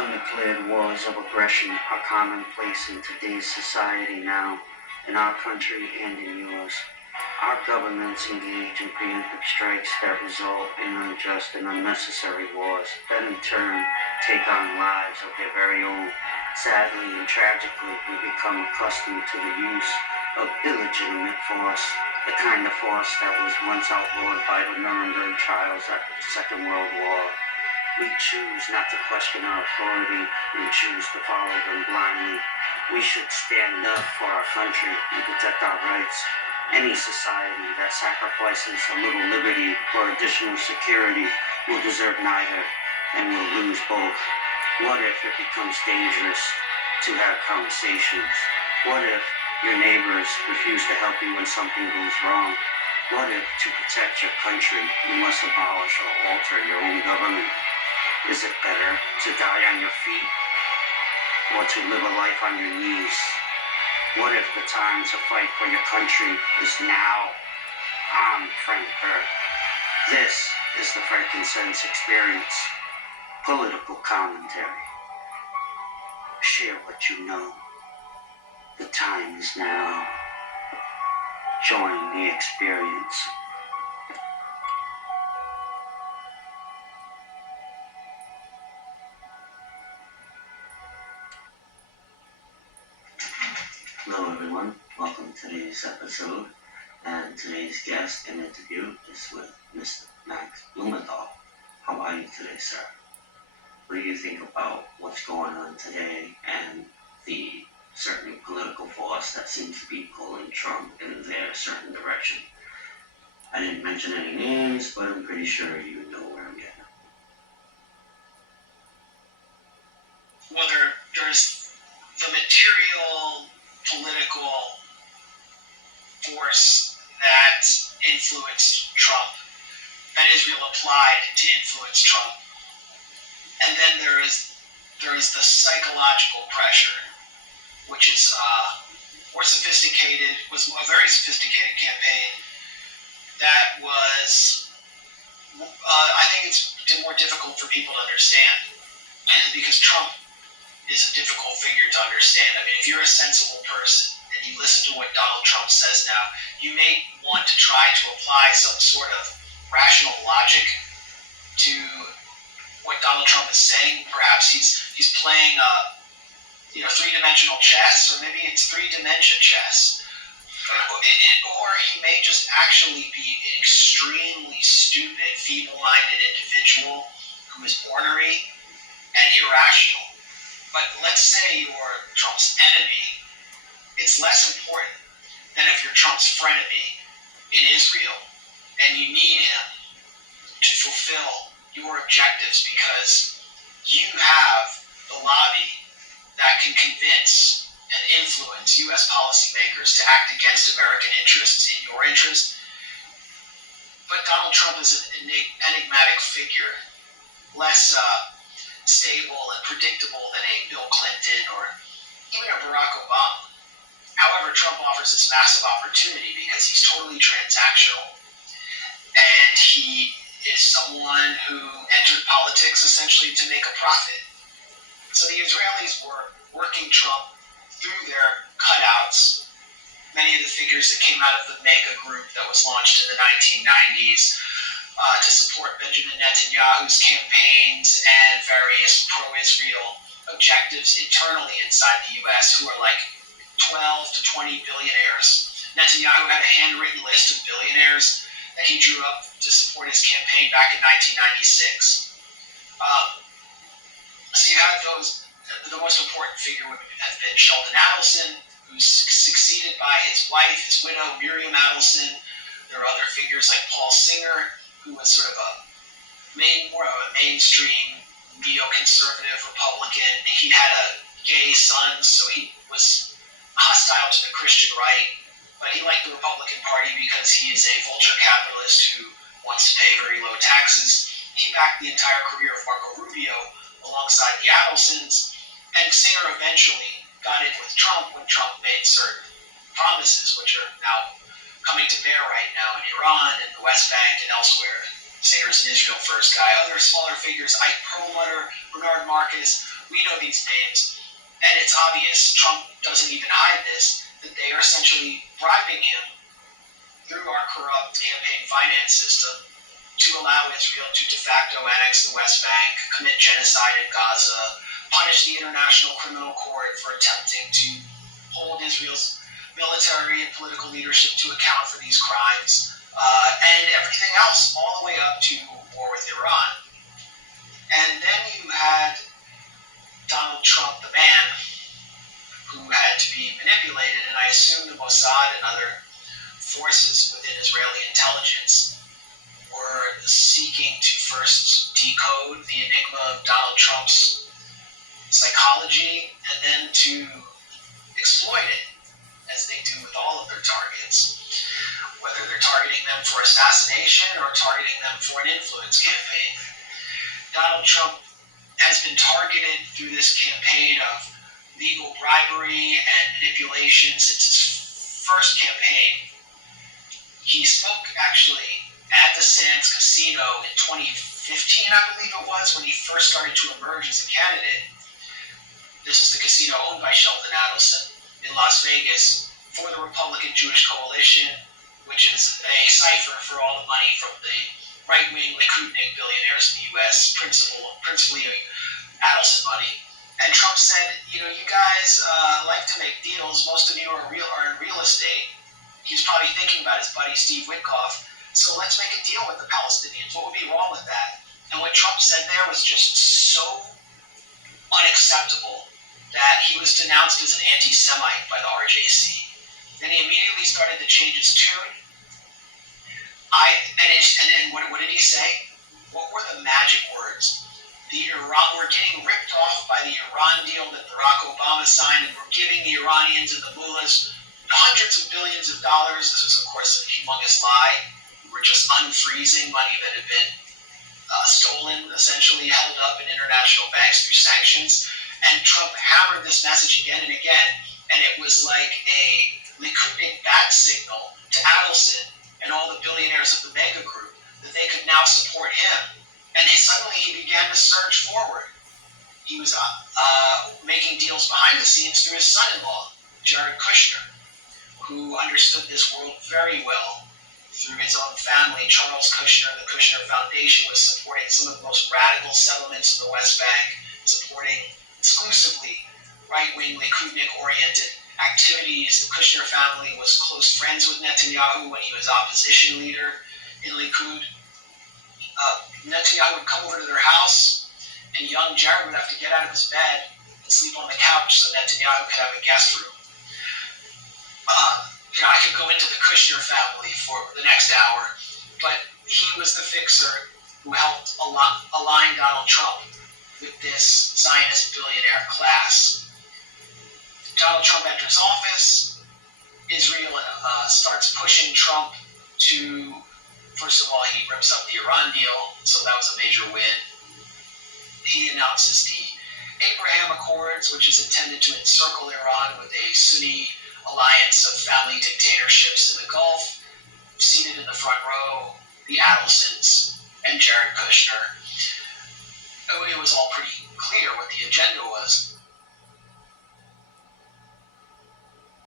Undeclared wars of aggression are commonplace in today's society now, in our country and in yours. Our governments engage in preemptive strikes that result in unjust and unnecessary wars that in turn take on lives of their very own. Sadly and tragically, we become accustomed to the use of illegitimate force, the kind of force that was once outlawed by the Nuremberg trials after the Second World War. We choose not to question our authority and choose to follow them blindly. We should stand up for our country and protect our rights. Any society that sacrifices a little liberty for additional security will deserve neither and will lose both. What if it becomes dangerous to have conversations? What if your neighbors refuse to help you when something goes wrong? What if to protect your country you must abolish or alter your own government? Is it better to die on your feet or to live a life on your knees? What if the time to fight for your country is now? I'm Frank Burke. This is the Frankincense Experience. Political commentary. Share what you know. The time is now. Join the experience. Hello everyone, welcome to today's episode, and today's guest and interview is with Mr. Max Blumenthal. How are you today, sir? What do you think about what's going on today and the certain political force that seems to be pulling Trump in their certain direction? I didn't mention any names, but I'm pretty sure you know where I'm getting. Well, there's the material political force that influenced Trump, that Israel applied to influence Trump. And then there is the psychological pressure, which is more sophisticated, was a very sophisticated campaign that was, I think it's more difficult for people to understand, because Trump is a difficult figure to understand. I mean, if you're a sensible person and you listen to what Donald Trump says now, you may want to try to apply some sort of rational logic to what Donald Trump is saying. Perhaps he's playing three-dimensional chess, or maybe it's three-dimension chess. Or he may just actually be an extremely stupid, feeble-minded individual who is ornery and irrational. But let's say you're Trump's enemy. It's less important than if you're Trump's frenemy in Israel and you need him to fulfill your objectives because you have the lobby that can convince and influence U.S. policymakers to act against American interests in your interest. But Donald Trump is an enigmatic figure, less stable and predictable than a Bill Clinton or even a Barack Obama. However, Trump offers this massive opportunity because he's totally transactional, and he is someone who entered politics essentially to make a profit. So the Israelis were working Trump through their cutouts. Many of the figures that came out of the mega group that was launched in the 1990s to support Benjamin Netanyahu's campaigns and various pro-Israel objectives internally inside the U.S., who are like 12 to 20 billionaires. Netanyahu had a handwritten list of billionaires that he drew up to support his campaign back in 1996. So you have those. The most important figure would have been Sheldon Adelson, who's succeeded by his wife, his widow, Miriam Adelson. There are other figures like Paul Singer, who was sort of more of a mainstream neoconservative Republican. He had a gay son, so he was hostile to the Christian right, but he liked the Republican Party because he is a vulture capitalist who wants to pay very low taxes. He backed the entire career of Marco Rubio alongside the Adelsons, and Singer eventually got in with Trump when Trump made certain promises, which are now coming to bear right now in Iran and the West Bank and elsewhere. Singer's an Israel First guy. Other smaller figures, Ike Perlmutter, Bernard Marcus, We know these names, and it's obvious, Trump doesn't even hide this, that they are essentially bribing him through our corrupt campaign finance system to allow Israel to de facto annex the West Bank, commit genocide in Gaza, punish the International Criminal Court for attempting to hold Israel's military and political leadership to account for these crimes, and everything else, all the way up to war with Iran. And then you had Donald Trump, the man, who had to be manipulated, and I assume the Mossad and other forces within Israeli intelligence were seeking to first decode the enigma of Donald Trump's psychology and then to exploit it, as they do with all of their targets, whether they're targeting them for assassination or targeting them for an influence campaign. Donald Trump has been targeted through this campaign of legal bribery and manipulation since his first campaign. He spoke actually at the Sands Casino in 2015, I believe it was, when he first started to emerge as a candidate. This is the casino owned by Sheldon Adelson in Las Vegas for the Republican Jewish Coalition, which is a cipher for all the money from the right-wing Likudnik billionaires in the U.S., principally Adelson money. And Trump said, you guys like to make deals. Most of you are in real estate. He's probably thinking about his buddy Steve Witkoff. So let's make a deal with the Palestinians. What would be wrong with that? And what Trump said there was just so unacceptable that he was denounced as an anti-Semite by the RJC. Then he immediately started to change his tune. And what did he say? What were the magic words? We're getting ripped off by the Iran deal that Barack Obama signed, and we're giving the Iranians and the mullahs hundreds of billions of dollars. This was, of course, a humongous lie. We were just unfreezing money that had been stolen, essentially held up in international banks through sanctions. And Trump hammered this message again and again, and it was like a Likudnik bat signal to Adelson and all the billionaires of the mega group that they could now support him. And suddenly he began to surge forward. He was making deals behind the scenes through his son-in-law, Jared Kushner, who understood this world very well through his own family. Charles Kushner, the Kushner Foundation, was supporting some of the most radical settlements in the West Bank, supporting exclusively right-wing Likudnik-oriented activities. The Kushner family was close friends with Netanyahu when he was opposition leader in Likud. Netanyahu would come over to their house, and young Jared would have to get out of his bed and sleep on the couch so Netanyahu could have a guest room. I could go into the Kushner family for the next hour, but he was the fixer who helped align Donald Trump with this Zionist billionaire class. Donald Trump enters office. Israel starts pushing Trump to, first of all, he rips up the Iran deal, so that was a major win. He announces the Abraham Accords, which is intended to encircle Iran with a Sunni alliance of family dictatorships in the Gulf. Seated in the front row, the Adelsons and Jared Kushner. It was all pretty clear what the agenda was.